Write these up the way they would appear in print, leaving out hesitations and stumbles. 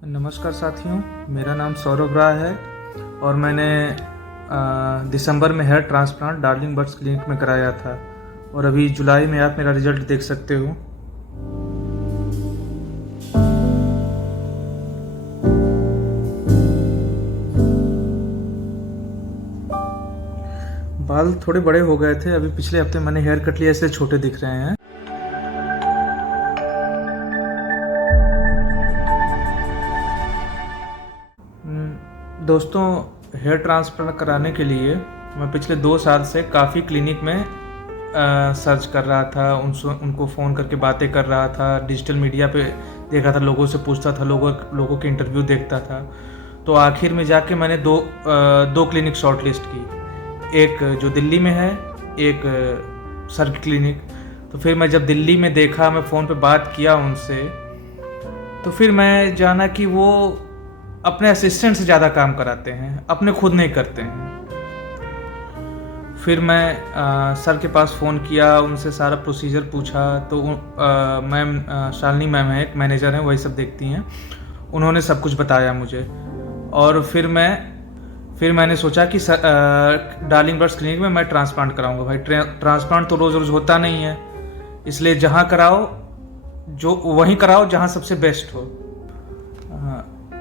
नमस्कार साथियों, मेरा नाम सौरभ राय है और मैंने दिसंबर में hair transplant Darling Birds clinic में कराया था और अभी जुलाई में आप मेरा रिजल्ट देख सकते हो। बाल थोड़े बड़े हो गए थे, अभी पिछले हफ्ते मैंने हेयर कट लिया इसलिए छोटे दिख रहे हैं। दोस्तों, हेयर ट्रांसप्लांट कराने के लिए मैं पिछले 2 साल से काफ़ी क्लिनिक में सर्च कर रहा था, उनको फ़ोन करके बातें कर रहा था, डिजिटल मीडिया पे देखा था, लोगों से पूछता था, लोगों के इंटरव्यू देखता था। तो आखिर में जाके मैंने दो क्लिनिक शॉर्ट लिस्ट की, एक जो दिल्ली में है, एक सर की क्लिनिक। तो फिर मैं जब दिल्ली में देखा, मैं फ़ोन पे बात किया उनसे, तो फिर मैं जाना कि वो अपने असिस्टेंट से ज़्यादा काम कराते हैं, अपने खुद नहीं करते हैं। फिर मैं सर के पास फ़ोन किया, उनसे सारा प्रोसीजर पूछा। तो मैम शालिनी मैम है, एक मैनेजर हैं, वही सब देखती हैं। उन्होंने सब कुछ बताया मुझे और फिर मैंने सोचा कि डार्लिंग बर्ड्स क्लिनिक में मैं ट्रांसप्लांट कराऊंगा। भाई ट्रांसप्लांट तो रोज़ रोज़ होता नहीं है, इसलिए जहाँ कराओ वहीं कराओ जहाँ सबसे बेस्ट हो।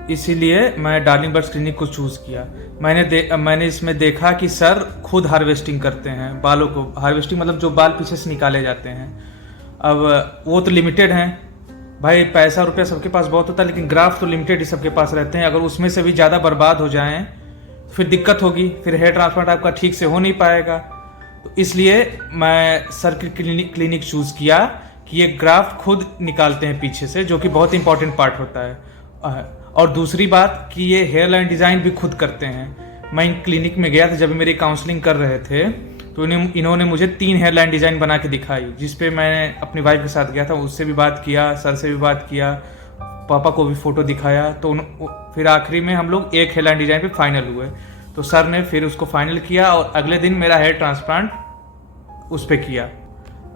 इसीलिए मैं डार्लिंग बर्ड्स क्लिनिक को चूज़ किया। मैंने इसमें देखा कि सर खुद हार्वेस्टिंग करते हैं बालों को। हार्वेस्टिंग मतलब जो बाल पीछे से निकाले जाते हैं। अब वो तो लिमिटेड हैं भाई, पैसा रुपया सबके पास बहुत होता है, लेकिन ग्राफ तो लिमिटेड ही सबके पास रहते हैं। अगर उसमें से भी ज़्यादा बर्बाद हो जाएं तो फिर दिक्कत होगी, फिर हेयर ट्रांसप्लांट आपका ठीक से हो नहीं पाएगा। तो इसलिए मैं सर की क्लिनिक चूज़ किया कि ये ग्राफ खुद निकालते हैं पीछे से, जो कि बहुत इंपॉर्टेंट पार्ट होता है। और दूसरी बात कि ये हेयर लाइन डिज़ाइन भी खुद करते हैं। मैं इन क्लिनिक में गया था जब मेरी काउंसलिंग कर रहे थे, तो इन्होंने मुझे 3 हेयर लाइन डिज़ाइन बना के दिखाई, जिस पे मैं अपनी वाइफ के साथ गया था, उससे भी बात किया, सर से भी बात किया, पापा को भी फ़ोटो दिखाया। तो फिर आखिरी में हम लोग एक हेयर लाइन डिज़ाइन पे फाइनल हुए। तो सर ने फिर उसको फाइनल किया और अगले दिन मेरा हेयर ट्रांसप्लांट उस पर किया।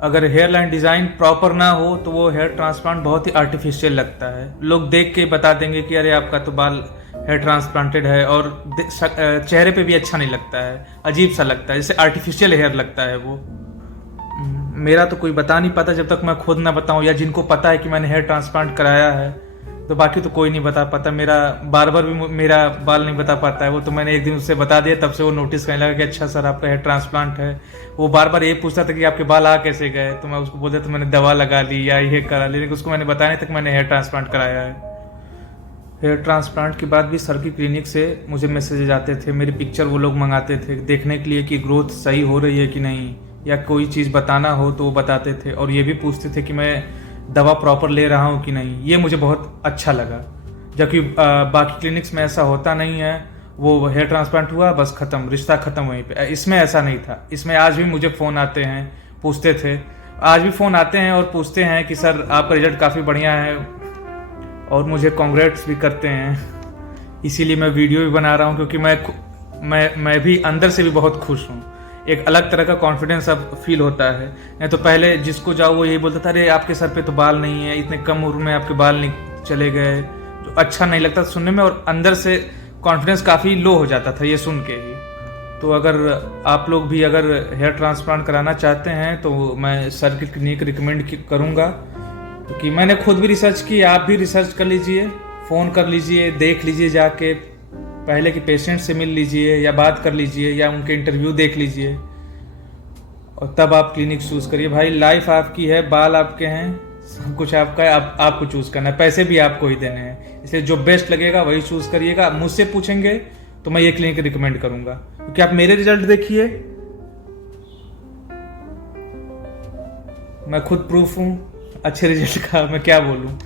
अगर हेयर लाइन डिज़ाइन प्रॉपर ना हो तो वो हेयर ट्रांसप्लांट बहुत ही आर्टिफिशियल लगता है। लोग देख के बता देंगे कि अरे आपका तो बाल हेयर ट्रांसप्लांटेड है, और चेहरे पे भी अच्छा नहीं लगता है, अजीब सा लगता है, जैसे आर्टिफिशियल हेयर लगता है वो। मेरा तो कोई बता नहीं पाता जब तक मैं खुद ना बताऊं, या जिनको पता है कि मैंने हेयर ट्रांसप्लांट कराया है, तो बाकी तो कोई नहीं बता पाता। मेरा बार्बर भी मेरा बाल नहीं बता पाता है। वो तो मैंने एक दिन उससे बता दिया, तब से वो नोटिस करने लगा कि अच्छा सर आपका हेयर ट्रांसप्लांट है। वो बार बार ये पूछता था कि आपके बाल आ कैसे गए, तो मैं उसको बोलता था मैंने दवा लगा ली या ये करा ली, लेकिन उसको मैंने बताया नहीं तक मैंने हेयर ट्रांसप्लांट कराया है। हेयर ट्रांसप्लांट के बाद भी सर की क्लिनिक से मुझे मैसेजेज आते थे, मेरी पिक्चर वो लोग मंगाते थे देखने के लिए कि ग्रोथ सही हो रही है कि नहीं, या कोई चीज़ बताना हो तो वो बताते थे, और ये भी पूछते थे कि मैं दवा प्रॉपर ले रहा हूँ कि नहीं। ये मुझे बहुत अच्छा लगा, जबकि बाकी क्लिनिक्स में ऐसा होता नहीं है। वो हेयर ट्रांसप्लांट हुआ, बस ख़त्म, रिश्ता ख़त्म वहीं पे। इसमें ऐसा नहीं था। इसमें आज भी मुझे फ़ोन आते हैं, पूछते थे, आज भी फ़ोन आते हैं और पूछते हैं कि सर आपका रिजल्ट काफ़ी बढ़िया है, और मुझे कॉन्ग्रेट्स भी करते हैं। इसीलिए मैं वीडियो भी बना रहा हूँ, क्योंकि मैं भी अंदर से भी बहुत खुश हूँ। एक अलग तरह का कॉन्फिडेंस अब फील होता है। नहीं तो पहले जिसको जाओ वो यही बोलता था, अरे आपके सर पे तो बाल नहीं है, इतने कम उम्र में आपके बाल नहीं चले गए, जो अच्छा नहीं लगता सुनने में, और अंदर से कॉन्फिडेंस काफ़ी लो हो जाता था ये सुन के ही। तो अगर आप लोग भी अगर हेयर ट्रांसप्लांट कराना चाहते हैं तो मैं सर की क्लिनिक रिकमेंड करूँगा, क्योंकि मैंने खुद भी रिसर्च की, आप भी रिसर्च कर लीजिए, फ़ोन कर लीजिए, देख लीजिए, जाके पहले के पेशेंट से मिल लीजिए या बात कर लीजिए या उनके इंटरव्यू देख लीजिए, और तब आप क्लिनिक चूज़ करिए। भाई लाइफ आपकी है, बाल आपके हैं, सब कुछ आपका है, आपको चूज़ करना है, पैसे भी आपको ही देने हैं, इसलिए जो बेस्ट लगेगा वही चूज़ करिएगा। मुझसे पूछेंगे तो मैं ये क्लिनिक रिकमेंड करूँगा, क्योंकि आप मेरे रिजल्ट देखिए, मैं खुद प्रूफ हूँ अच्छे रिजल्ट का, मैं क्या बोलूँ।